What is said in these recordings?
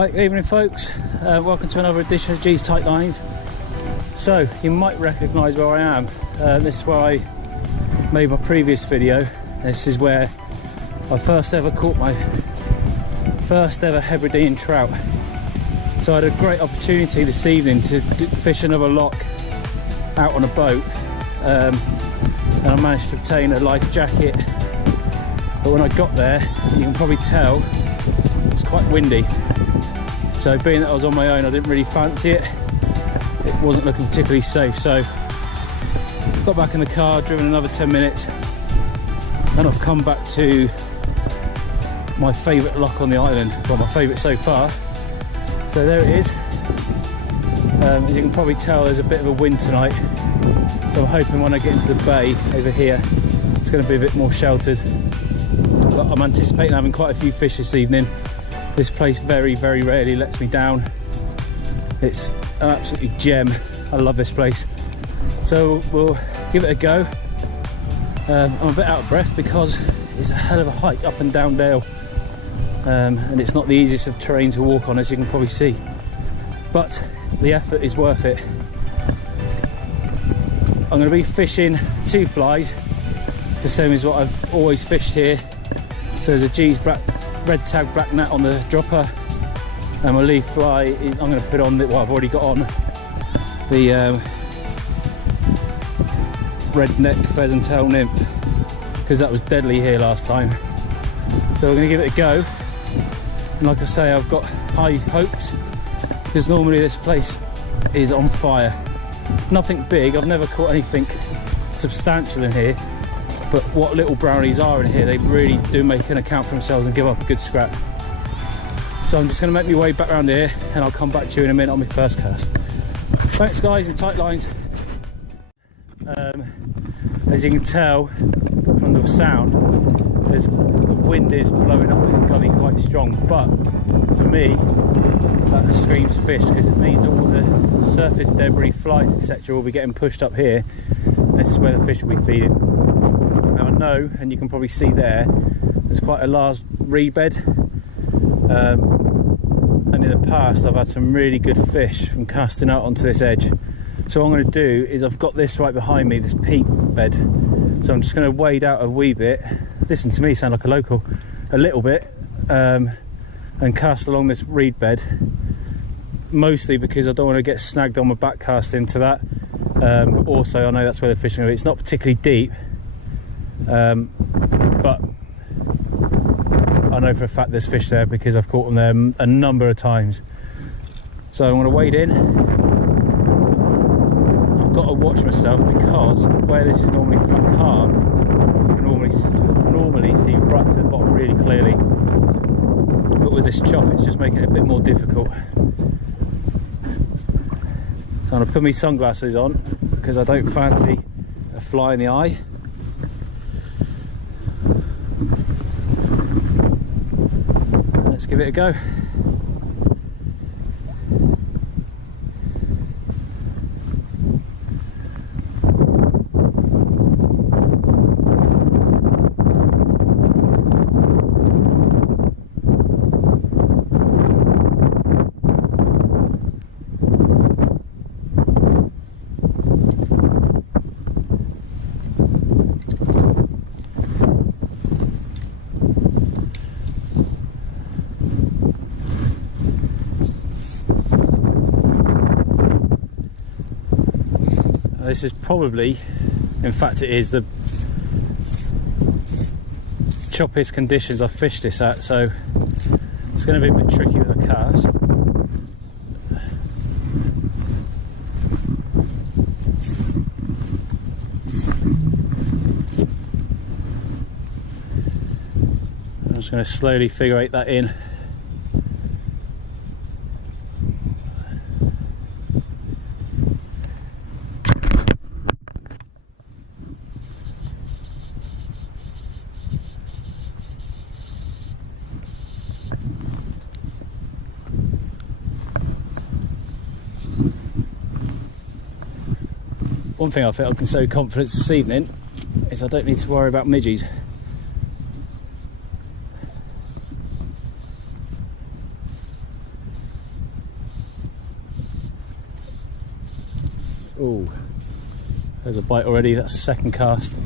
Right, good evening folks, welcome to another edition of G's Tight Lines. So you might recognise where I am. This is where I made my previous video. This is where I first ever caught my first ever Hebridean trout. So I had a great opportunity this evening to fish another lock out on a boat, and I managed to obtain a life jacket. But when I got there, you can probably tell it's quite windy. So being that I was on my own, I didn't really fancy it. It wasn't looking particularly safe. So got back in the car, driven another 10 minutes, and I've come back to my favourite lock on the island. Well, my favourite so far. So there it is. As you can probably tell, there's a bit of a wind tonight. So I'm hoping when I get into the bay over here, it's going to be a bit more sheltered. But I'm anticipating having quite a few fish this evening. This place very, very rarely lets me down. It's an absolutely gem. I love this place. So we'll give it a go. I'm a bit out of breath because it's a hell of a hike up and down dale. And it's not the easiest of terrain to walk on, as you can probably see. But the effort is worth it. I'm going to be fishing 2 flies, the same as what I've always fished here. So there's a G's red tag black net on the dropper, and my lead fly is, I'm going to put on the, well, I've already got on the redneck pheasant tail nymph, because that was deadly here last time. So we're going to give it a go, and like I say, I've got high hopes because normally this place is on fire. Nothing big, I've never caught anything substantial in here, but what little brownies are in here, they really do make an account for themselves and give up a good scrap. So I'm just going to make my way back around here, and I'll come back to you in a minute on my first cast. Thanks guys, and tight lines. As you can tell from the sound, the wind is blowing up this gully quite strong, but for me that screams fish, because it means all the surface debris, flies, etc. will be getting pushed up here. This is where the fish will be feeding. Now I know, and you can probably see there's quite a large reed bed, and in the past I've had some really good fish from casting out onto this edge. So what I'm going to do is, I've got this right behind me, this peat bed, so I'm just going to wade out a wee bit, listen to me sound like a local, a little bit, and cast along this reed bed, mostly because I don't want to get snagged on my back cast into that, but also I know that's where the fishing is. It's not particularly deep, but I know for a fact there's fish there because I've caught them there a number of times. So I'm going to wade in. I've got to watch myself because where this is normally flat calm, you can normally see right to the bottom really clearly. But with this chop, it's just making it a bit more difficult. So I'm going to put my sunglasses on because I don't fancy a fly in the eye. Let's give it a go. This is probably, in fact it is, the choppiest conditions I've fished this at, so it's going to be a bit tricky with a cast. I'm just going to slowly figure eight that in. One thing I feel I can show confidence this evening is I don't need to worry about midgies. Oh, there's a bite already. That's the second cast.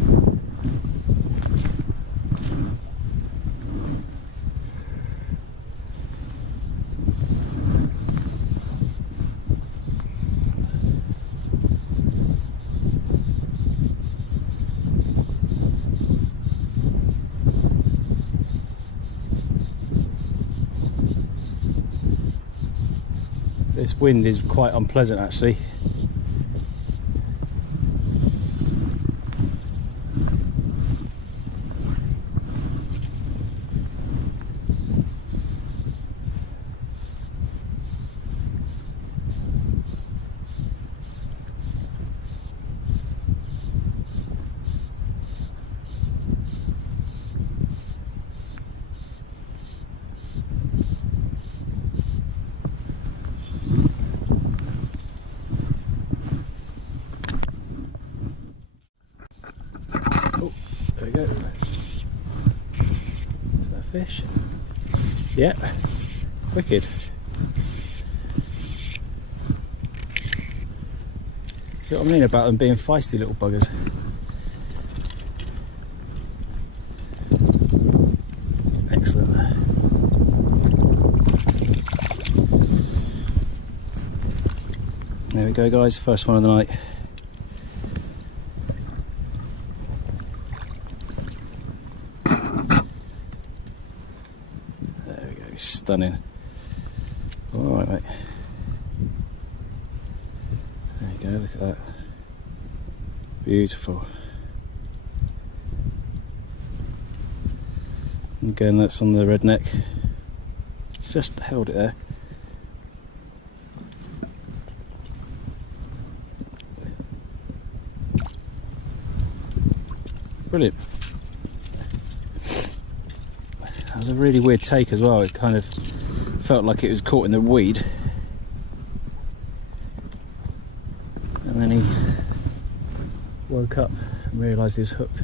This wind is quite unpleasant actually. There we go. Is that a fish? Yeah. Wicked. See what I mean about them being feisty little buggers? Excellent. There we go guys, first one of the night. Stunning. Alright mate. There you go, look at that. Beautiful. Again, that's on the redneck. Just held it there. Brilliant. That was a really weird take as well. It kind of felt like it was caught in the weed, and then he woke up and realised he was hooked.